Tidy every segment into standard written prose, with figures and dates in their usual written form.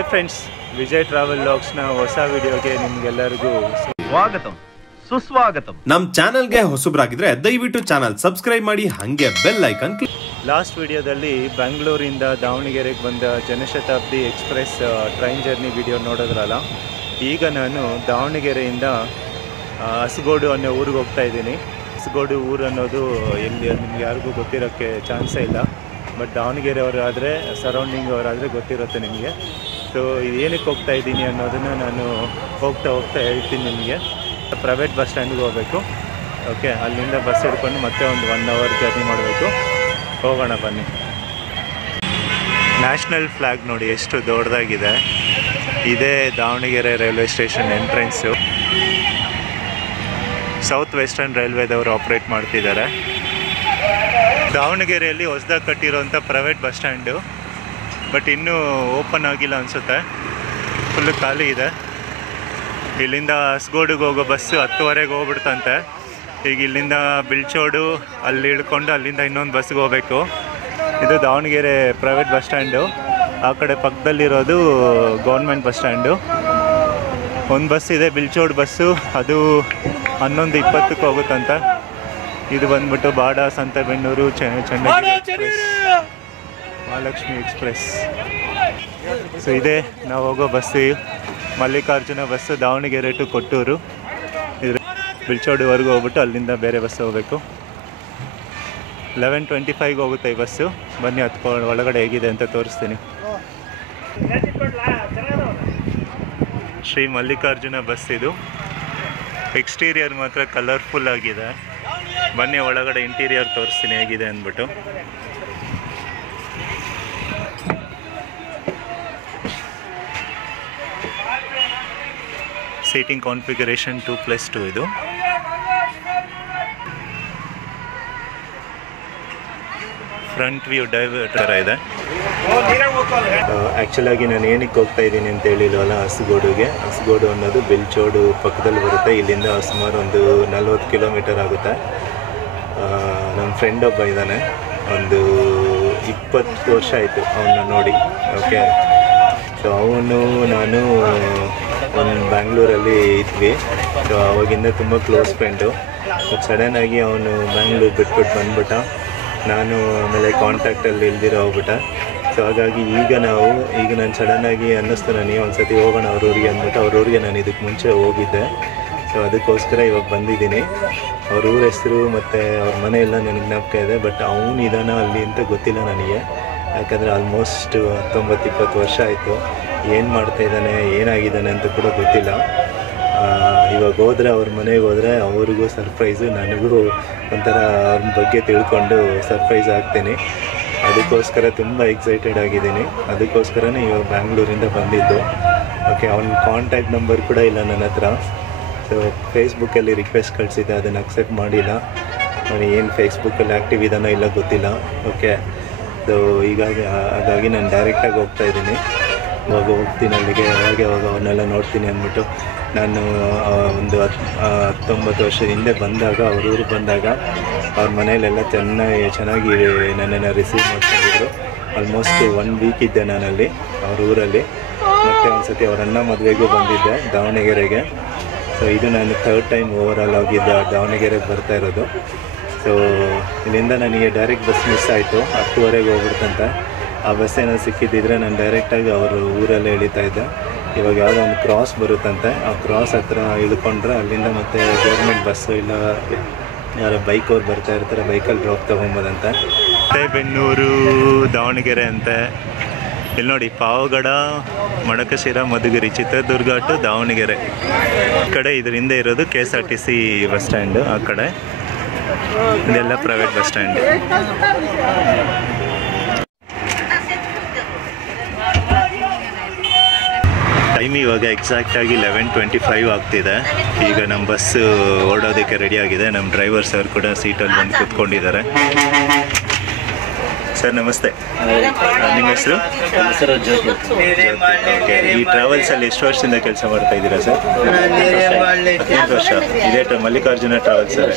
Hi friends, Vijay travel ಲಾಗ್ಸ್ನ ಹೊಸ ವಿಡಿಯೋಗೆ ನಿಮ್ಗೆಲ್ಲರಿಗೂ ಸ್ವಾಗತಂ ಸುಸ್ವಾಗತಂ. ನಮ್ಮ ಚಾನೆಲ್ಗೆ ಹೊಸಬ್ರಾಗಿದ್ರೆ ದಯವಿಟ್ಟು ಚಾನಲ್ ಸಬ್ಸ್ಕ್ರೈಬ್ ಮಾಡಿ, ಹಾಗೆ ಬೆಲ್ ಐಕನ್ ಕ್ಲಿಕ್. ಲಾಸ್ಟ್ ವಿಡಿಯೋದಲ್ಲಿ ಬೆಂಗಳೂರಿಂದ ದಾವಣಗೆರೆಗೆ ಬಂದ Jan Shatabdi express train journey video ನೋಡಿದ್ರಲ್ಲ. ಈಗ ನಾನು ದಾವಣಗೆರೆಯಿಂದ ಹಸಗೋಡು ಅನ್ನೋ ಊರಿಗೆ ಹೋಗ್ತಾ ಇದ್ದೀನಿ. ಹಸಗೋಡು ಊರು ಅನ್ನೋದು ಎಲ್ಲಿ ನಿಮ್ಗೆ ಯಾರಿಗೂ ಗೊತ್ತಿರೋಕ್ಕೆ ಚಾನ್ಸೇ ಇಲ್ಲ, ಬಟ್ ದಾವಣಗೆರೆಯವರಾದರೆ ಸರೌಂಡಿಂಗ್ ಅವರಾದರೆ ಗೊತ್ತಿರುತ್ತೆ ನಿಮಗೆ. ಸೊ ಏನಕ್ಕೆ ಹೋಗ್ತಾ ಇದ್ದೀನಿ ಅನ್ನೋದನ್ನು ನಾನು ಹೋಗ್ತಾ ಹೇಳ್ತೀನಿ ನಿಮಗೆ. ಪ್ರೈವೇಟ್ ಬಸ್ ಸ್ಟ್ಯಾಂಡಿಗೆ ಹೋಗಬೇಕು. ಓಕೆ, ಅಲ್ಲಿಂದ ಬಸ್ ಹಿಡ್ಕೊಂಡು ಮತ್ತೆ ಒಂದು 1 ಅವರ್ ಜರ್ನಿ ಮಾಡಬೇಕು. ಹೋಗೋಣ ಬನ್ನಿ. ನ್ಯಾಷನಲ್ ಫ್ಲ್ಯಾಗ್ ನೋಡಿ ಎಷ್ಟು ದೊಡ್ಡದಾಗಿದೆ. ಇದೇ Davanagere railway station entrance. South western ರೈಲ್ವೆದವರು ಆಪ್ರೇಟ್ ಮಾಡ್ತಿದ್ದಾರೆ. ದಾವಣಗೆರೆಯಲ್ಲಿ ಹೊಸದಾಗಿ ಕಟ್ಟಿರೋಂಥ ಪ್ರೈವೇಟ್ ಬಸ್ ಸ್ಟ್ಯಾಂಡು, ಬಟ್ ಇನ್ನೂ ಓಪನ್ ಆಗಿಲ್ಲ ಅನಿಸುತ್ತೆ. ಫುಲ್ಲು ಖಾಲಿ ಇದೆ. ಇಲ್ಲಿಂದ ಹಸಗೋಡಿಗೆ ಹೋಗೋ ಬಸ್ಸು 10:30ಗೆ ಹೋಗ್ಬಿಡ್ತಂತೆ. ಈಗ ಇಲ್ಲಿಂದ ಬಿಳ್ಚೋಡು ಅಲ್ಲಿ ಇಳ್ಕೊಂಡು ಅಲ್ಲಿಂದ ಇನ್ನೊಂದು ಬಸ್ಸಿಗೆ ಹೋಗಬೇಕು. ಇದು ದಾವಣಗೆರೆ ಪ್ರೈವೇಟ್ ಬಸ್ ಸ್ಟ್ಯಾಂಡು. ಆ ಕಡೆ ಪಕ್ಕದಲ್ಲಿರೋದು ಗೌರ್ಮೆಂಟ್ ಬಸ್ ಸ್ಟ್ಯಾಂಡು. ಒಂದು ಬಸ್ ಇದೆ ಬಿಳ್ಚೋಡು ಬಸ್ಸು, ಅದು 11:20ಕ್ಕೆ ಹೋಗುತ್ತಂತೆ. ಇದು ಬಂದ್ಬಿಟ್ಟು ಬಾಡ, ಸಂತೆಬೆನ್ನೂರು, ಚನ್ನಗಿರಿ, ಮಹಾಲಕ್ಷ್ಮಿ ಎಕ್ಸ್ಪ್ರೆಸ್. ಸೊ ಇದೇ ನಾವು ಹೋಗೋ bus, Mallikarjuna bus, Davanagere to Kottur. ಇದು ಬಿಳ್ಚೋಡುವರೆಗೂ ಹೋಗ್ಬಿಟ್ಟು ಅಲ್ಲಿಂದ ಬೇರೆ ಬಸ್ ಹೋಗಬೇಕು. 11:25ಗೆ ಹೋಗುತ್ತೆ ಈ ಬಸ್ಸು. ಬನ್ನಿ ಹತ್ಕೊಂಡು ಒಳಗಡೆ ಹೇಗಿದೆ ಅಂತ ತೋರಿಸ್ತೀನಿ. ಶ್ರೀ ಮಲ್ಲಿಕಾರ್ಜುನ ಬಸ್ ಇದು. ಎಕ್ಸ್ಟೀರಿಯರ್ ಮಾತ್ರ ಕಲರ್ಫುಲ್ ಆಗಿದೆ. ಬನ್ನಿ ಒಳಗಡೆ ಇಂಟೀರಿಯರ್ ತೋರಿಸ್ತೀನಿ ಹೇಗಿದೆ ಅಂದ್ಬಿಟ್ಟು. ಸೀಟಿಂಗ್ ಕಾನ್ಫಿಗರೇಷನ್ 2+2 ಇದು. ಫ್ರಂಟ್ ವ್ಯೂ ಡೈವರ್ ಥರ ಇದೆ. ಆ್ಯಕ್ಚುಲಾಗಿ ನಾನು ಏನಕ್ಕೆ ಹೋಗ್ತಾ ಇದ್ದೀನಿ ಅಂತ ಹೇಳಿಲ್ವಲ್ಲ, ಹಸಗೋಡುಗೆ. ಹಸಗೋಡು ಅನ್ನೋದು ಬಿಳ್ಚೋಡು ಪಕ್ಕದಲ್ಲಿ ಬರುತ್ತೆ. ಇಲ್ಲಿಂದ ಸುಮಾರು ಒಂದು 40 ಕಿಲೋಮೀಟರ್ ಆಗುತ್ತೆ. ನಮ್ಮ ಫ್ರೆಂಡ್ ಒಬ್ಬ ಇದ್ದಾನೆ, ಒಂದು 20 ವರ್ಷ ಆಯಿತು ಅವನ್ನ ನೋಡಿ. ಓಕೆ, ಸೊ ಅವನು ನಾನು ಒಂದು ಬ್ಯಾಂಗ್ಳೂರಲ್ಲಿ ಇದ್ವಿ. ಸೊ ಅವಾಗಿಂದ ತುಂಬ ಕ್ಲೋಸ್ ಫ್ರೆಂಡು. ಸಡನ್ನಾಗಿ ಅವನು ಬ್ಯಾಂಗ್ಳೂರು ಬಿಟ್ಬಿಟ್ಟು ಬಂದ್ಬಿಟ್ಟ. ನಾನು ಆಮೇಲೆ ಕಾಂಟ್ಯಾಕ್ಟಲ್ಲಿ ಇಲ್ದಿರೋ ಹೋಗ್ಬಿಟ್ಟ. ಸೊ ಹಾಗಾಗಿ ಈಗ ನಾನು ಸಡನ್ನಾಗಿ ಅನ್ನಿಸ್ತು ನನಗೆ ಒಂದು ಸತಿ ಹೋಗೋಣ ಅವ್ರ ಊರಿಗೆ ಅಂದ್ಬಿಟ್ಟು. ಅವ್ರ ಊರಿಗೆ ನಾನು ಇದಕ್ಕೆ ಮುಂಚೆ ಹೋಗಿದ್ದೆ. ಸೊ ಅದಕ್ಕೋಸ್ಕರ ಇವಾಗ ಬಂದಿದ್ದೀನಿ. ಅವ್ರ ಊರ ಹೆಸರು ಮತ್ತು ಅವ್ರ ಮನೆ ಎಲ್ಲ ನನಗೆ ಜ್ಞಾಪಕ ಇದೆ, ಬಟ್ ಅವನು ಇದಾನ ಅಲ್ಲಿ ಅಂತ ಗೊತ್ತಿಲ್ಲ ನನಗೆ. ಯಾಕಂದರೆ ಆಲ್ಮೋಸ್ಟ್ 19-20 ವರ್ಷ ಆಯಿತು. ಏನು ಮಾಡ್ತಾಯಿದ್ದಾನೆ, ಏನಾಗಿದ್ದಾನೆ ಅಂತ ಕೂಡ ಗೊತ್ತಿಲ್ಲ. ಇವಾಗ ಹೋದರೆ ಅವ್ರ ಮನೆಗೆ ಹೋದರೆ ಅವ್ರಿಗೂ ಸರ್ಪ್ರೈಸು, ನನಗೂ ಒಂಥರ ಅವ್ರ ಬಗ್ಗೆ ತಿಳ್ಕೊಂಡು ಸರ್ಪ್ರೈಸ್ ಆಗ್ತೀನಿ. ಅದಕ್ಕೋಸ್ಕರ ತುಂಬ ಎಕ್ಸೈಟೆಡ್ ಆಗಿದ್ದೀನಿ. ಅದಕ್ಕೋಸ್ಕರನೇ ಇವಾಗ ಬ್ಯಾಂಗ್ಳೂರಿಂದ ಬಂದಿದ್ದು. ಓಕೆ, ಅವ್ನ ಕಾಂಟ್ಯಾಕ್ಟ್ ನಂಬರ್ ಕೂಡ ಇಲ್ಲ ನನ್ನ ಹತ್ರ. ಸೊ ಫೇಸ್ಬುಕ್ಕಲ್ಲಿ ರಿಕ್ವೆಸ್ಟ್ ಕಳಿಸಿದ್ದೆ, ಅದನ್ನು ಅಕ್ಸೆಪ್ಟ್ ಮಾಡಿಲ್ಲ. ಅವನು ಏನು ಫೇಸ್ಬುಕ್ಕಲ್ಲಿ ಆ್ಯಕ್ಟಿವ್ ಇದ್ದಾನೋ ಇಲ್ಲ ಗೊತ್ತಿಲ್ಲ. ಓಕೆ, ಸೊ ಹಾಗಾಗಿ ನಾನು ಡೈರೆಕ್ಟಾಗಿ ಹೋಗ್ತಾ ಇದ್ದೀನಿ. ಇವಾಗ ಹೋಗ್ತೀನಿ ಅಲ್ಲಿಗೆ. ಯಾವಾಗ ಅವನ್ನೆಲ್ಲ ನೋಡ್ತೀನಿ ಅಂದ್ಬಿಟ್ಟು. ನಾನು ಒಂದು 19 ವರ್ಷದ ಹಿಂದೆ ಬಂದಾಗ, ಅವ್ರ ಊರಿಗೆ ಬಂದಾಗ ಅವ್ರ ಮನೆಯಲ್ಲೆಲ್ಲ ಚೆನ್ನಾಗಿ ನನ್ನನ್ನು ರಿಸೀವ್ ಮಾಡ್ಕೊಂಡಿದ್ರು. ಆಲ್ಮೋಸ್ಟ್ 1 ವೀಕ್ ಇದ್ದೆ ನಾನಲ್ಲಿ ಅವ್ರ ಊರಲ್ಲಿ. ಮತ್ತು ಒಂದು ಸತಿ ಅವ್ರ ಅಣ್ಣ ಮದುವೆಗೂ ಬಂದಿದ್ದೆ ದಾವಣಗೆರೆಗೆ. ಸೊ ಇದು ನಾನು 3rd ಟೈಮ್ ಓವರಾಲ್ ಆಗಿದ್ದ ದಾವಣಗೆರೆಗೆ ಬರ್ತಾ ಇರೋದು. ಸೊ ಇಲ್ಲಿಂದ ನನಗೆ ಡೈರೆಕ್ಟ್ ಬಸ್ ಮಿಸ್ ಆಯಿತು. 10:30ಗೆ ಹೋಗ್ಬಿಡ್ತಂತೆ. ಆ ಬಸ್ ಏನಾದ್ರು ಸಿಕ್ಕಿದ್ದಿದ್ರೆ ನಾನು ಡೈರೆಕ್ಟಾಗಿ ಅವರು ಊರಲ್ಲೇ ಇಳಿತಾ ಇದ್ದೆ. ಇವಾಗ ಯಾವುದೋ ಒಂದು ಕ್ರಾಸ್ ಬರುತ್ತಂತೆ. ಆ ಕ್ರಾಸ್ ಹತ್ರ ಇಳ್ಕೊಂಡ್ರೆ ಅಲ್ಲಿಂದ ಮತ್ತೆ ಗೌರ್ಮೆಂಟ್ ಬಸ್ಸು ಇಲ್ಲ ಯಾರೋ ಬೈಕವ್ರು ಬರ್ತಾ ಇರ್ತಾರೆ, ಬೈಕಲ್ಲಿ ಡ್ರಾಪ್ ತೊಗೊಬೋದಂತೆ. ಬೆನ್ನೂರು ದಾವಣಗೆರೆ ಅಂತೆ. ಇಲ್ಲಿ ನೋಡಿ, ಪಾವಗಡ, ಮಡಕಶಿರ, ಮಧುಗಿರಿ, ಚಿತ್ರದುರ್ಗ ಟು ದಾವಣಗೆರೆ. ಈ ಕಡೆ ಇದರಿಂದ ಇರೋದು KSRTC ಬಸ್ ಸ್ಟ್ಯಾಂಡು. ಆ ಕಡೆ ಇದೆಲ್ಲ ಪ್ರೈವೇಟ್ ಬಸ್ ಸ್ಟ್ಯಾಂಡ್. ಟೈಮ್ ಇವಾಗ ಎಕ್ಸಾಕ್ಟಾಗಿ 11:25 ಆಗ್ತಿದೆ. ಈಗ ನಮ್ಮ ಬಸ್ಸು ಓಡೋದಕ್ಕೆ ರೆಡಿ ಆಗಿದೆ. ನಮ್ಮ ಡ್ರೈವರ್ ಸರ್ ಕೂಡ ಸೀಟಲ್ಲಿ ಬಂದು ಕೂತ್ಕೊಂಡಿದ್ದಾರೆ. ಸರ್ ನಮಸ್ತೆ, ನಿಮ್ಮ ಹೆಸರು? ಓಕೆ, ಈ ಟ್ರಾವೆಲ್ಸಲ್ಲಿ ಎಷ್ಟು ವರ್ಷದಿಂದ ಕೆಲಸ ಮಾಡ್ತಾ ಇದ್ದೀರಾ ಸರ್? 15 ವರ್ಷ. ಇದೇ ಮಲ್ಲಿಕಾರ್ಜುನ ಟ್ರಾವೆಲ್ಸ್ ಸರ್.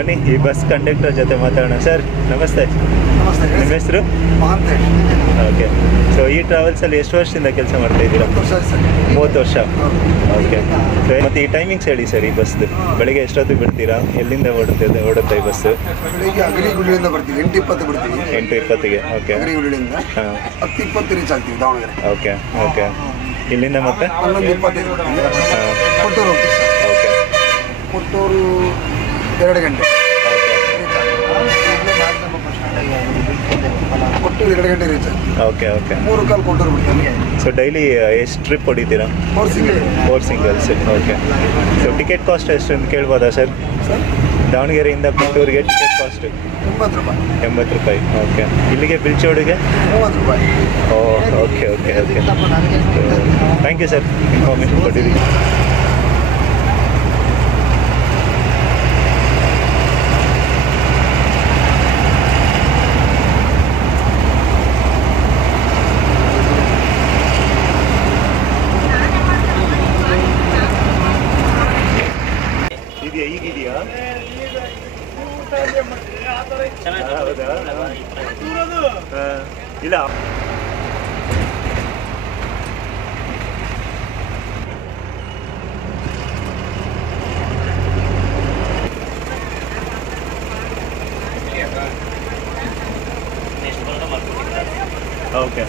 ಬನ್ನಿ ಈ ಬಸ್ ಕಂಡಕ್ಟರ್ ಜೊತೆ ಮಾತಾಡೋಣ. ಸರ್ ನಮಸ್ತೆ, ನಮಸ್ತೆ. ನಿಮ್ಮ ಹೆಸರು? ಮಹಾಂತೇಶ್. ಓಕೆ. ಸೊ ಈ ಟ್ರಾವೆಲ್ಸಲ್ಲಿ ಎಷ್ಟು ವರ್ಷದಿಂದ ಕೆಲಸ ಮಾಡ್ತಾ ಇದ್ದೀರಾ? 30 ವರ್ಷ. ಓಕೆ. ಸೊ ಮತ್ತು ಈ ಟೈಮಿಂಗ್ಸ್ ಹೇಳಿ ಸರ್ ಈ ಬಸ್ದು. ಬೆಳಿಗ್ಗೆ ಎಷ್ಟೊತ್ತಿಗೆ ಬಿಡ್ತೀರಾ? ಎಲ್ಲಿಂದ ಓಡುತ್ತೆ ಈ ಬಸ್ಸು? ಬೆಳಿಗ್ಗೆ ಅಗರಿಗುಡಿಯಿಂದ ಬರ್ತೀವಿ, 8:20 ಬಿಡ್ತೀವಿ. 8:20ಗೆ. ಓಕೆ. ಅಗರಿಗುಡಿಯಿಂದ ಹಾಂ. 10:20 ರೀಚ್ ಆಗ್ತೀವಿ ದಾವಣಗೆರೆ. Okay okay. ಇಲ್ಲಿಂದ ಮತ್ತೆ 11:25 ಬರ್ತೀವಿ. ಕೊಟ್ಟೂರು ಹೋಗ್ತೀವಿ ಸರ್. ಓಕೆ. ಕೊಟ್ಟೂರು 2 ಗಂಟೆ. ಕೊಟ್ಟೂರು 2 ಗಂಟೆ ರೀಚ್ ಆಗ್ತೀವಿ. Okay okay. 3 ಕಾಲ್ ಕೊಟ್ಟೂರು ಬಿಡ್ತೀವಿ. ಸೊ ಡೈಲಿ ಎಷ್ಟು ಟ್ರಿಪ್ ಹೊಡಿತೀರಾ? 4 singles. Okay. So ticket cost ಎಷ್ಟು ಅಂತ ಕೇಳ್ಬೋದಾ ಸರ್? ಸರ್ ದಾವಣಗೆರೆಯಿಂದ ಕೊಟ್ಟೂರಿಗೆ ಟಿಕೆಟ್ ಕಾಸ್ಟ್ 80 ರೂಪಾಯಿ. 80 ರೂಪಾಯಿ. ಓಕೆ. ಇಲ್ಲಿಗೆ ಬಿಲ್ಚೋಡಿಗೆ 30 ರೂಪಾಯಿ. Okay okay okay. Thank you sir, information ಕೊಟ್ಟಿದ್ದೀವಿ. ಈಗಿದೆಯಾ? ಹೌದಾ? ಇಲ್ಲ. ಓಕೆ.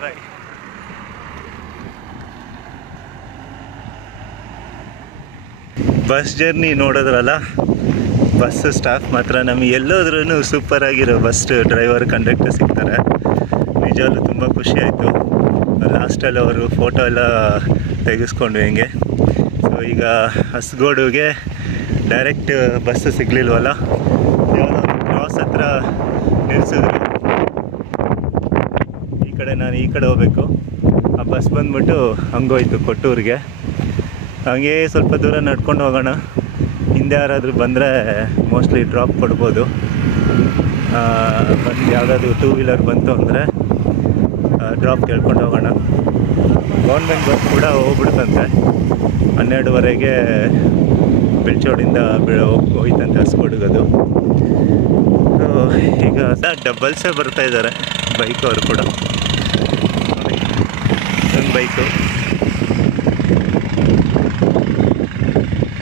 ಬಾಯ್. ಬಸ್ ಜರ್ನಿ ನೋಡಿದ್ರಲ್ಲ, ಬಸ್ ಸ್ಟಾಫ್ ಮಾತ್ರ ನಮಗೆ ಎಲ್ಲೋದ್ರೂ ಸೂಪರ್ ಆಗಿರೋ ಬಸ್ ಡ್ರೈವರ್ ಕಂಡಕ್ಟರ್ ಸಿಗ್ತಾರೆ. ನಿಜವಲ್ಲೂ ತುಂಬ ಖುಷಿ ಆಯಿತು. ಲಾಸ್ಟಲ್ಲಿ ಅವರು ಫೋಟೋ ಎಲ್ಲ ತೆಗೆಸ್ಕೊಂಡು ಹೆಂಗೆ. ಸೊ ಈಗ ಹಸ್ಗೋಡುಗೆ ಡೈರೆಕ್ಟ್ ಬಸ್ ಸಿಗಲಿಲ್ವಲ್ಲ, ಯಾವುದೋ ಕ್ರಾಸ್ ಹತ್ರ ನಿಲ್ಲಿಸಿದ್ರು. ನಾನು ಈ ಕಡೆ ಹೋಗಬೇಕು. ಆ ಬಸ್ ಬಂದ್ಬಿಟ್ಟು ಹಂಗೋಯ್ತು ಕೊಟ್ಟೂರಿಗೆ. ಹಾಗೆ ಸ್ವಲ್ಪ ದೂರ ನಡ್ಕೊಂಡು ಹೋಗೋಣ. ಹಿಂದೆ ಯಾರಾದರೂ ಬಂದರೆ ಮೋಸ್ಟ್ಲಿ ಡ್ರಾಪ್ ಕೊಡ್ಬೋದು. ಬಂದು ಯಾವುದಾದ್ರು 2 ವೀಲರ್ ಬಂತು ಅಂದರೆ ಡ್ರಾಪ್ ಕೇಳ್ಕೊಂಡು ಹೋಗೋಣ. ಗೌರ್ಮೆಂಟ್ ಬಸ್ ಕೂಡ ಹೋಗ್ಬಿಡ್ತಂತೆ. 12:30ಗೆ ಬಿಳ್ಚೋಡಿಂದ ಹೋಯ್ತಂತೆ ಹಸ್ಕೊಡುಗದು. ಈಗ ಡಬಲ್ಸೇ ಬರ್ತಾಯಿದ್ದಾರೆ ಬೈಕ್ ಅವರು ಕೂಡ. ಒಂದು ಬೈಕು.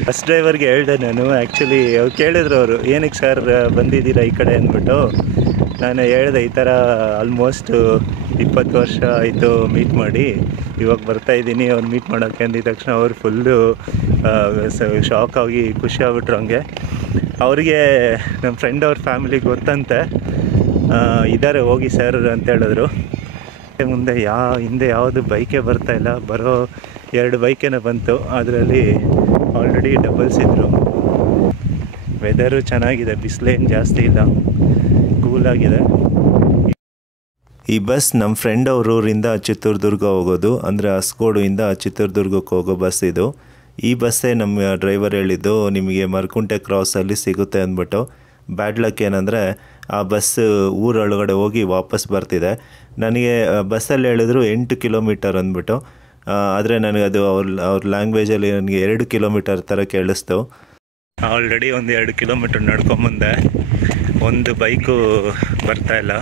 ಬಸ್ ಡ್ರೈವರ್ಗೆ ಹೇಳಿದೆ ನಾನು. ಆ್ಯಕ್ಚುಲಿ ಅವ್ರು ಕೇಳಿದ್ರು, ಅವರು ಏನಕ್ಕೆ ಸರ್ ಬಂದಿದ್ದೀರಾ ಈ ಕಡೆ ಅಂದ್ಬಿಟ್ಟು. ನಾನು ಹೇಳಿದೆ ಈ ಥರ ಆಲ್ಮೋಸ್ಟ್ 20 ವರ್ಷ ಆಯಿತು ಮೀಟ್ ಮಾಡಿ, ಇವಾಗ ಬರ್ತಾಯಿದ್ದೀನಿ ಅವ್ರು ಮೀಟ್ ಮಾಡೋಕ್ಕೆ ಅಂದಿದ ತಕ್ಷಣ ಅವರು ಫುಲ್ಲು ಶಾಕ್ ಆಗಿ ಖುಷಿ ಆಗ್ಬಿಟ್ರು. ಹಂಗೆ ಅವರಿಗೆ ನಮ್ಮ ಫ್ರೆಂಡ್ ಅವ್ರ ಫ್ಯಾಮಿಲಿಗೆ ಗೊತ್ತಂತೆ, ಇದ್ದಾರೆ ಹೋಗಿ ಸರ್ ಅಂತ ಹೇಳಿದ್ರು. ಮುಂದೆ ಹಿಂದೆ ಯಾವುದು ಬೈಕೇ ಬರ್ತಾಯಿಲ್ಲ. ಬರೋ 2 ಬೈಕೇನೋ ಬಂತು, ಅದರಲ್ಲಿ ಆಲ್ರೆಡಿ ಡಬಲ್ಸ್ ಇದ್ದರು. ವೆದರು ಚೆನ್ನಾಗಿದೆ, ಬಿಸಿಲೇನು ಜಾಸ್ತಿ ಇಲ್ಲ, ಕೂಲಾಗಿದೆ. ಈ ಬಸ್ ನಮ್ಮ ಫ್ರೆಂಡ್ ಅವ್ರ ಊರಿಂದ ಚಿತ್ರದುರ್ಗ ಹೋಗೋದು, ಅಂದರೆ ಹಸ್ಗೋಡಿಂದ ಚಿತ್ರದುರ್ಗಕ್ಕೆ ಹೋಗೋ ಬಸ್ ಇದು. ಈ ಬಸ್ಸೇ ನಮ್ಮ ಡ್ರೈವರ್ ಹೇಳಿದ್ದು ನಿಮಗೆ ಮರಕುಂಟೆ ಕ್ರಾಸಲ್ಲಿ ಸಿಗುತ್ತೆ ಅಂದ್ಬಿಟ್ಟು. ಬ್ಯಾಡ್ ಲಕ್ ಏನಂದರೆ ಆ ಬಸ್ ಊರೊಳಗಡೆ ಹೋಗಿ ವಾಪಸ್ ಬರ್ತಿದೆ. ನನಗೆ ಬಸ್ಸಲ್ಲಿ ಹೇಳಿದ್ರು 8 ಕಿಲೋಮೀಟರ್ ಅಂದ್ಬಿಟ್ಟು. ಆದರೆ ನನಗೆ ಅದು ಅವ್ರ ಲ್ಯಾಂಗ್ವೇಜಲ್ಲಿ ನನಗೆ 2 ಕಿಲೋಮೀಟರ್ ಥರ ಕೇಳಿಸ್ತು. ಆಲ್ರೆಡಿ ಒಂದು 2 ಕಿಲೋಮೀಟರ್ ನಡ್ಕೊಂಬಂದೆ. ಒಂದು ಬೈಕು ಬರ್ತಾಯಿಲ್ಲ,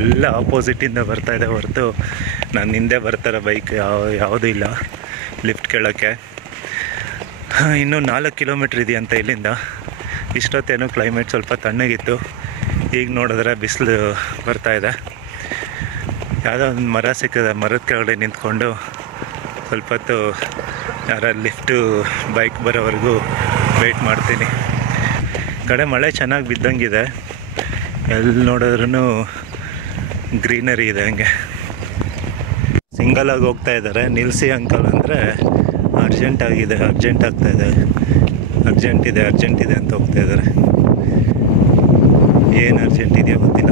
ಎಲ್ಲ ಆಪೋಸಿಟಿಂದ ಬರ್ತಾಯಿದೆ ಹೊರತು ನಾನು ಹಿಂದೆ ಬರ್ತಾರ ಬೈಕ್ ಯಾವುದೂ ಇಲ್ಲ ಲಿಫ್ಟ್ ಕೇಳೋಕ್ಕೆ. ಇನ್ನೂ 4 ಕಿಲೋಮೀಟ್ರ್ ಇದೆಯಂತ ಇಲ್ಲಿಂದ. ಇಷ್ಟೊತ್ತೇನೋ ಕ್ಲೈಮೇಟ್ ಸ್ವಲ್ಪ ತಣ್ಣಗಿತ್ತು. ಈಗ ನೋಡಿದ್ರೆ ಬಿಸಿಲು ಬರ್ತಾಯಿದೆ. ಯಾವುದೋ ಒಂದು ಮರ ಸಿಕ್ಕಿದೆ, ಮರದ ಕೆಳಗಡೆ ನಿಂತ್ಕೊಂಡು ಸ್ವಲ್ಪ ಹೊತ್ತು ಯಾರ ಲಿಫ್ಟು ಬೈಕ್ ಬರೋವರೆಗೂ ವೆಯ್ಟ್ ಮಾಡ್ತೀನಿ. ಕಡೆ ಮಳೆ ಚೆನ್ನಾಗಿ ಬಿದ್ದಂಗಿದೆ, ಎಲ್ಲಿ ನೋಡಿದ್ರೂ ಗ್ರೀನರಿ ಇದೆ. ಹಂಗೆ ಸಿಂಗಲಾಗಿ ಹೋಗ್ತಾ ಇದ್ದಾರೆ. ನಿಲ್ಲಿಸಿ ಅಂಕಲ್ ಅಂದರೆ ಅರ್ಜೆಂಟ್ ಆಗ್ತಾಯಿದೆ, ಅರ್ಜೆಂಟ್ ಇದೆ ಅಂತ ಹೋಗ್ತಾ ಇದ್ದಾರೆ. ಏನು ಅರ್ಜೆಂಟ್ ಇದೆಯೋ ಗೊತ್ತಿಲ್ಲ.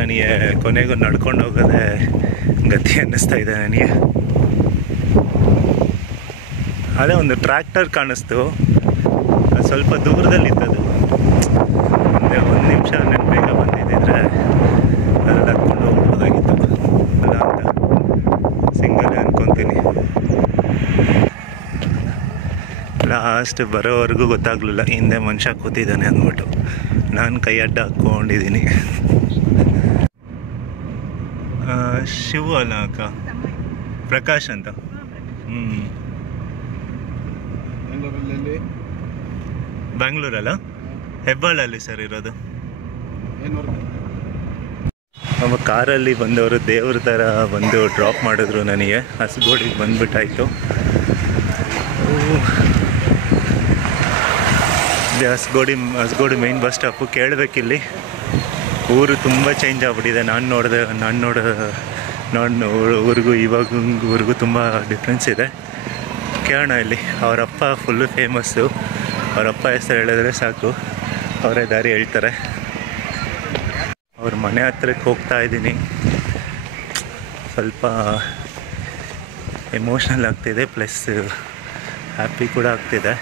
ನನಗೆ ಕೊನೆಗೂ ನಡ್ಕೊಂಡು ಹೋಗೋದೇ ಗತಿ ಅನ್ನಿಸ್ತಾ ಇದೆ ನನಗೆ. ಅದೇ ಒಂದು ಟ್ರ್ಯಾಕ್ಟರ್ ಕಾಣಿಸ್ತು, ಅದು ಸ್ವಲ್ಪ ದೂರದಲ್ಲಿತ್ತದು. ಅಂದರೆ 1 ನಿಮಿಷ ನಾನು ಬೇಗ ಬಂದಿದ್ದಿದ್ರೆ ಅದ್ರಲ್ಲಿ ಹತ್ಕೊಂಡು ಹೋಗ್ಬೋದಾಗಿತ್ತು ಅಲ್ಲ ಅಂತ ಸಿಂಗಲ್ ಅನ್ಕೊತೀನಿ. ಲಾಸ್ಟ್ ಬರೋವರೆಗೂ ಗೊತ್ತಾಗಲಿಲ್ಲ ಹಿಂದೆ ಮನುಷ್ಯ ಕೂತಿದ್ದಾನೆ ಅಂದ್ಬಿಟ್ಟು. ನಾನು ಕೈ ಅಡ್ಡ ಹಾಕ್ಕೊಂಡಿದ್ದೀನಿ. ಶಿವು ಅಲ್ಲ ಅಕ್ಕ, ಪ್ರಕಾಶ್ ಅಂತ. ಬ್ಯಾಂಗ್ಳೂರಲ್ಲ, ಹೆಬ್ಬಾಳಲ್ಲಿ ಸರ್ ಇರೋದು. ನಮ್ಮ ಕಾರಲ್ಲಿ ಬಂದವರು ದೇವ್ರ ಥರ ಬಂದು ಡ್ರಾಪ್ ಮಾಡಿದ್ರು ನನಗೆ. ಹಸ್ಗೋಡಿಗೆ ಬಂದ್ಬಿಟ್ಟಾಯಿತು. ಹಸ್ಗೋಡಿ ಮೈನ್ ಬಸ್ ಸ್ಟಾಪು. ಕೇಳಬೇಕಿಲ್ಲಿ ಊರು ತುಂಬ ಚೇಂಜ್ ಆಗ್ಬಿಟ್ಟಿದೆ. ನಾನು ಊರಿಗೂ ಊರಿಗೂ ತುಂಬ ಡಿಫ್ರೆನ್ಸ್ ಇದೆ. ಕೇಳೋಣ ಇಲ್ಲಿ. ಅವರಪ್ಪ ಫುಲ್ಲು ಫೇಮಸ್ಸು. ಅವರಪ್ಪ ಹೆಸರು ಹೇಳಿದ್ರೆ ಸಾಕು, ಅವರೇ ದಾರಿ ಹೇಳ್ತಾರೆ. ಅವ್ರ ಮನೆ ಹತ್ರಕ್ಕೆ ಹೋಗ್ತಾ ಇದ್ದೀನಿ. ಸ್ವಲ್ಪ ಎಮೋಷ್ನಲ್ ಆಗ್ತಿದೆ, ಪ್ಲಸ್ ಹ್ಯಾಪಿ ಕೂಡ ಆಗ್ತಿದೆ.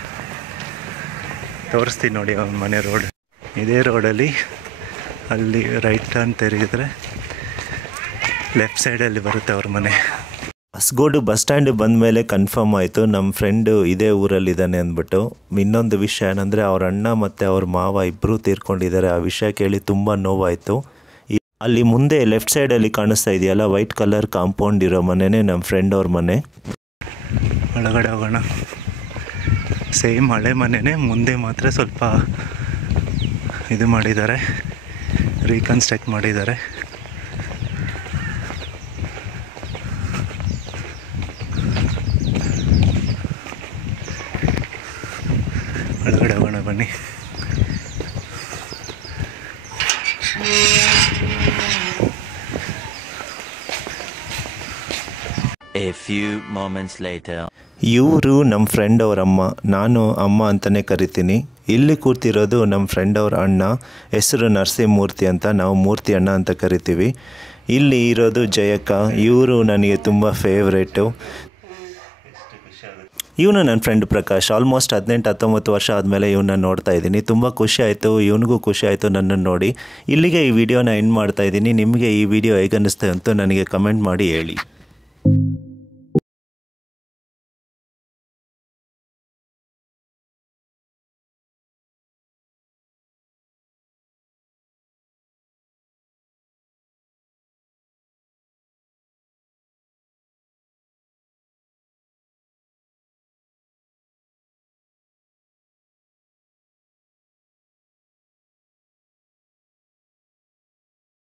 ತೋರಿಸ್ತೀನಿ ನೋಡಿ ಅವ್ರ ಮನೆ ರೋಡ್. ಇದೇ ರೋಡಲ್ಲಿ ಅಲ್ಲಿ ರೈಟ್ ಟರ್ನ್ ತಿರುಗಿದ್ರೆ ಲೆಫ್ಟ್ ಸೈಡಲ್ಲಿ ಬರುತ್ತೆ ಅವ್ರ ಮನೆ. ಹಸ್ಗೋಡು ಬಸ್ ಸ್ಟ್ಯಾಂಡ್ ಬಂದ ಮೇಲೆ ಕನ್ಫರ್ಮ್ ಆಯಿತು ನಮ್ಮ ಫ್ರೆಂಡು ಇದೇ ಊರಲ್ಲಿದ್ದಾನೆ ಅಂದ್ಬಿಟ್ಟು. ಇನ್ನೊಂದು ವಿಷಯ ಏನಂದರೆ ಅವ್ರ ಅಣ್ಣ ಮತ್ತು ಅವ್ರ ಮಾವ ಇಬ್ಬರೂ ತೀರ್ಕೊಂಡಿದ್ದಾರೆ. ಆ ವಿಷಯ ಕೇಳಿ ತುಂಬ ನೋವಾಯಿತು. ಅಲ್ಲಿ ಮುಂದೆ ಲೆಫ್ಟ್ ಸೈಡಲ್ಲಿ ಕಾಣಿಸ್ತಾ ಇದೆಯಲ್ಲ ವೈಟ್ ಕಲರ್ ಕಾಂಪೌಂಡ್ ಇರೋ ಮನೆಯೇ ನಮ್ಮ ಫ್ರೆಂಡ್ ಅವ್ರ ಮನೆ. ಒಳಗಡೆ ಹೋಗೋಣ. ಸೇಮ್ ಹಳೆ ಮನೆಯೇ, ಮುಂದೆ ಮಾತ್ರ ಸ್ವಲ್ಪ ಇದು ಮಾಡಿದ್ದಾರೆ, ರೀಕನ್ಸ್ಟ್ರಕ್ಟ್ ಮಾಡಿದ್ದಾರೆ. ಒಳಗಡೆ ಹೋಗೋಣ ಬನ್ನಿ. A few moments later. ಇವರು ನಮ್ಮ ಫ್ರೆಂಡ್ ಅವ್ರ ಅಮ್ಮ. ನಾನು ಅಮ್ಮ ಅಂತಲೇ ಕರಿತೀನಿ. ಇಲ್ಲಿ ಕೂತಿರೋದು ನಮ್ಮ ಫ್ರೆಂಡ್ ಅವ್ರ ಅಣ್ಣ. ಹೆಸರು ನರಸಿಂಹಮೂರ್ತಿ ಅಂತ, ನಾವು ಮೂರ್ತಿ ಅಣ್ಣ ಅಂತ ಕರಿತೀವಿ. ಇಲ್ಲಿ ಇರೋದು ಜಯಕ್ಕ. ಇವರು ನನಗೆ ತುಂಬ ಫೇವ್ರೇಟು. ಇವನು ನನ್ನ ಫ್ರೆಂಡ್ ಪ್ರಕಾಶ್. ಆಲ್ಮೋಸ್ಟ್ 18-19 ವರ್ಷ ಆದಮೇಲೆ ಇವನ್ನ ನೋಡ್ತಾ ಇದ್ದೀನಿ. ತುಂಬ ಖುಷಿ ಆಯಿತು, ಇವನಿಗೂ ಖುಷಿ ಆಯಿತು ನನ್ನನ್ನು ನೋಡಿ. ಇಲ್ಲಿಗೆ ಈ ವಿಡಿಯೋನ ಎಂಡ್ ಮಾಡ್ತಾ ಇದ್ದೀನಿ. ನಿಮಗೆ ಈ ವಿಡಿಯೋ ಹೇಗೆ ಅನ್ನಿಸ್ತಾ ಅಂತ ನನಗೆ ಕಮೆಂಟ್ ಮಾಡಿ ಹೇಳಿ.